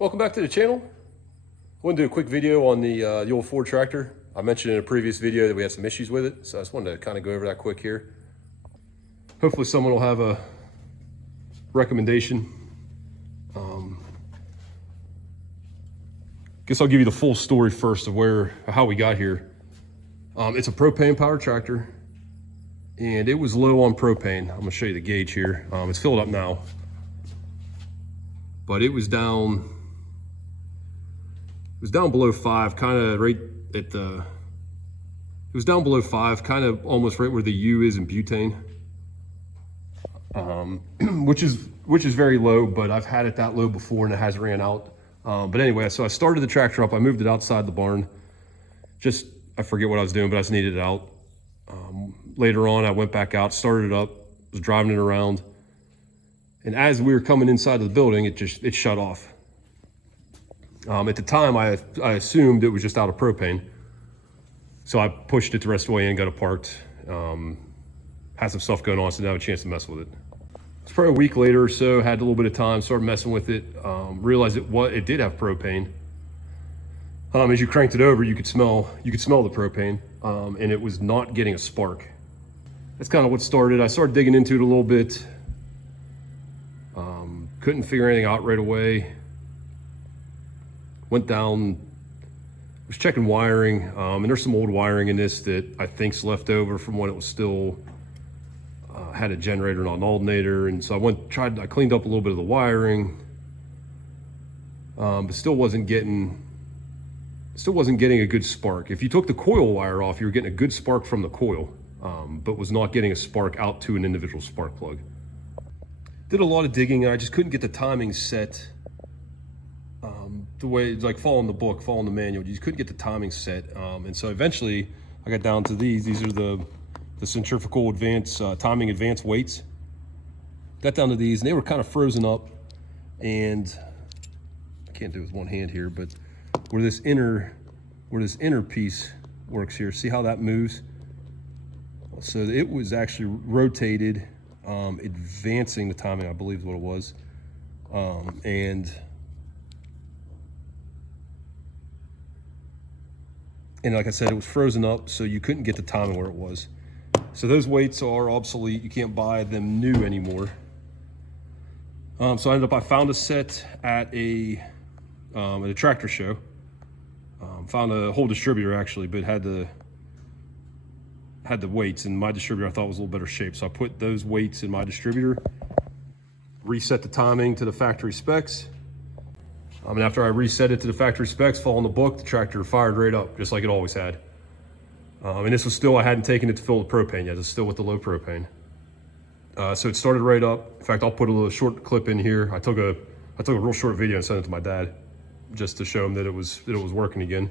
Welcome back to the channel. I want to do a quick video on the old Ford tractor. I mentioned in a previous video that we had some issues with it, so I just wanted to kind of go over that quick here. Hopefully someone will have a recommendation. Guess I'll give you the full story first of how we got here. It's a propane powered tractor, and it was low on propane. I'm gonna show you the gauge here. It's filled up now, but it was down below 5, kind of right at the, it was down below 5, kind of almost right where the U is in butane, which is very low, but I've had it that low before and it hasn't ran out. But anyway, so I started the tractor up, I moved it outside the barn. I forget what I was doing, but I just needed it out. Later on, I went back out, started it up, was driving it around. And as we were coming inside of the building, it shut off. At the time, I assumed it was just out of propane. So I pushed it the rest of the way in, got it parked. Had some stuff going on, so didn't have a chance to mess with it. It's probably a week later or so, had a little bit of time, started messing with it, realized it did have propane. As you cranked it over, you could smell the propane, and it was not getting a spark. That's kind of what started. I started digging into it a little bit. Couldn't figure anything out right away. Went down, was checking wiring, and there's some old wiring in this that I think's left over from when it was still had a generator, not an alternator. And so I cleaned up a little bit of the wiring, but still wasn't getting a good spark. If you took the coil wire off, you were getting a good spark from the coil, but was not getting a spark out to an individual spark plug. Did a lot of digging, and I just couldn't get the timing set the way, like following the book, following the manual. You just couldn't get the timing set. And so eventually I got down to these. These are the centrifugal timing advanced weights. Got down to these, and they were kind of frozen up. And I can't do it with one hand here, but where this inner piece works here, see how that moves? So it was actually rotated, advancing the timing, I believe is what it was. And like I said, it was frozen up, so you couldn't get the timing where it was. So those weights are obsolete. You can't buy them new anymore. So I found a set at a tractor show. Found a whole distributor actually, but had the weights, and my distributor I thought was a little better shape. So I put those weights in my distributor, reset the timing to the factory specs. And after I reset it to the factory specs, following the book, the tractor fired right up, just like it always had. And this was still, I hadn't taken it to fill the propane yet. It's still with the low propane. So it started right up. In fact, I'll put a little short clip in here. I took a real short video and sent it to my dad, just to show him that it was working again.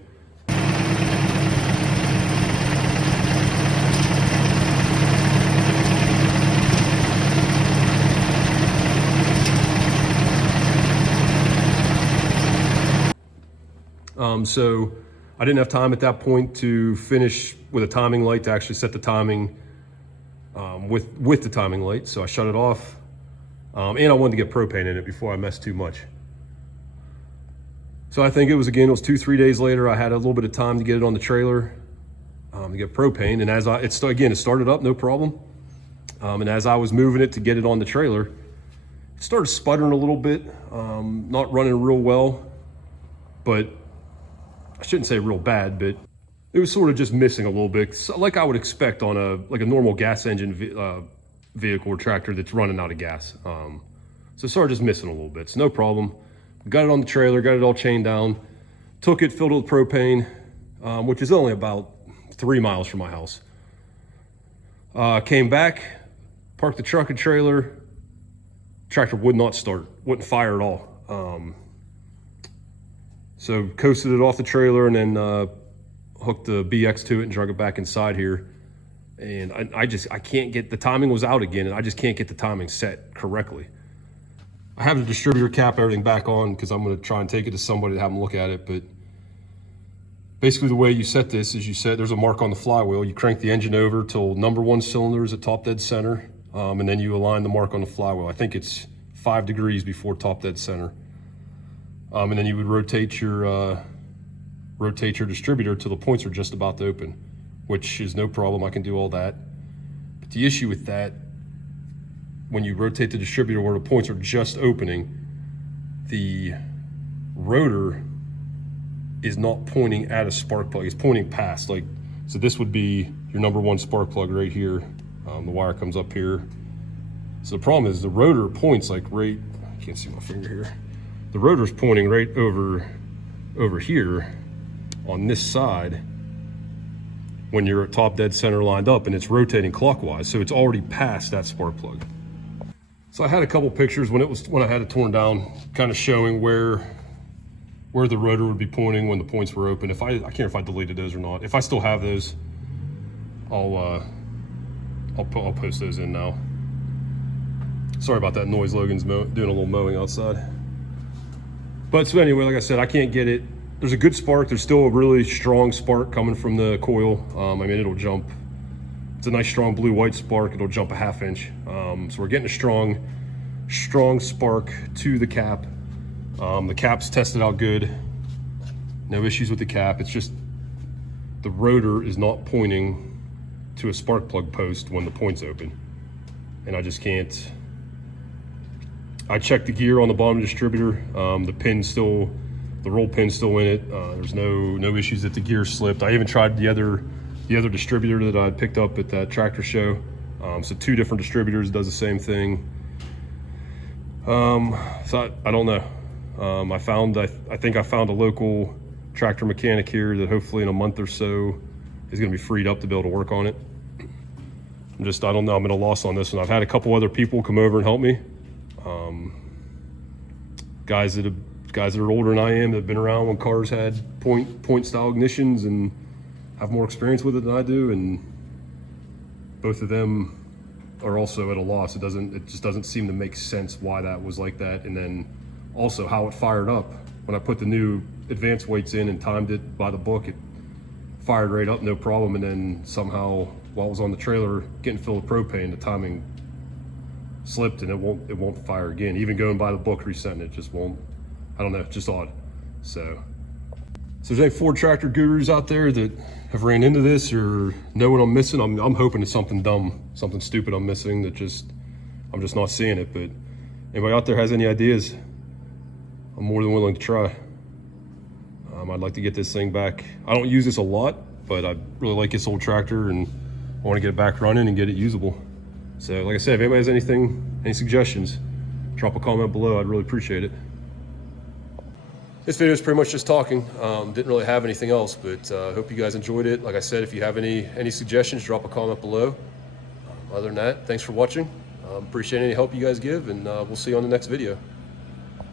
So I didn't have time at that point to finish with a timing light to actually set the timing with the timing light. So I shut it off, and I wanted to get propane in it before I messed too much. So I think it was 2-3 days later, I had a little bit of time to get it on the trailer, to get propane. And as it started up, no problem. And as I was moving it to get it on the trailer, it started sputtering a little bit, not running real well, but I shouldn't say real bad, but it was sort of just missing a little bit, so like I would expect on a normal gas engine vehicle or tractor that's running out of gas. So it started just missing a little bit. So no problem. Got it on the trailer, got it all chained down, took it, filled it with propane, which is only about 3 miles from my house. Came back, parked the truck and trailer. Tractor would not start, wouldn't fire at all. So coasted it off the trailer and then hooked the BX to it and drug it back inside here. And I can't get, the timing was out again, and I just can't get the timing set correctly. I have the distributor cap, everything back on, because I'm gonna try and take it to somebody to have them look at it. But basically the way you set this is there's a mark on the flywheel. You crank the engine over till number 1 cylinder is at top dead center. And then you align the mark on the flywheel. I think it's 5 degrees before top dead center. And then you would rotate your distributor till the points are just about to open, which is no problem. I can do all that. But the issue with that, when you rotate the distributor where the points are just opening, the rotor is not pointing at a spark plug. It's pointing past. Like, so this would be your number one spark plug right here. The wire comes up here. So the problem is the rotor points like right, I can't see my finger here. The rotor's pointing right over here on this side when you're at top dead center lined up, and it's rotating clockwise. So it's already past that spark plug. So I had a couple pictures when I had it torn down, kind of showing where the rotor would be pointing when the points were open. I can't remember if I deleted those or not. If I still have those, I'll post those in now. Sorry about that noise. Logan's doing a little mowing outside. But so anyway, like I said, I can't get it. There's a good spark. There's still a really strong spark coming from the coil. I mean, it'll jump. It's a nice strong blue-white spark. It'll jump a ½ inch. So we're getting a strong spark to the cap. The cap's tested out good. No issues with the cap. It's just the rotor is not pointing to a spark plug post when the point's open. And I just can't. I checked the gear on the bottom distributor. The roll pin's still in it. There's no issues that the gear slipped. I even tried the other distributor that I picked up at that tractor show. So 2 different distributors does the same thing. So I don't know. I think I found a local tractor mechanic here that hopefully in a month or so is going to be freed up to be able to work on it. I don't know. I'm at a loss on this one. I've had a couple other people come over and help me. Guys that are older than I am, that have been around when cars had point style ignitions and have more experience with it than I do, and both of them are also at a loss. It just doesn't seem to make sense why that was like that, and then also how it fired up. When I put the new advanced weights in and timed it by the book, it fired right up, no problem, and then somehow while it was on the trailer getting filled with propane, the timing slipped and it won't fire again. Even going by the book, resetting it just won't. I don't know, it's just odd. So if there's any Ford tractor gurus out there that have ran into this or know what I'm missing, I'm hoping it's something dumb, something stupid I'm missing that I'm just not seeing it. But anybody out there has any ideas, I'm more than willing to try. I'd like to get this thing back. I don't use this a lot, but I really like this old tractor and I want to get it back running and get it usable. So like I said, if anybody has any suggestions, drop a comment below. I'd really appreciate it. This video is pretty much just talking. Didn't really have anything else, but I hope you guys enjoyed it. Like I said, if you have any suggestions, drop a comment below. Other than that, thanks for watching. Appreciate any help you guys give, and we'll see you on the next video.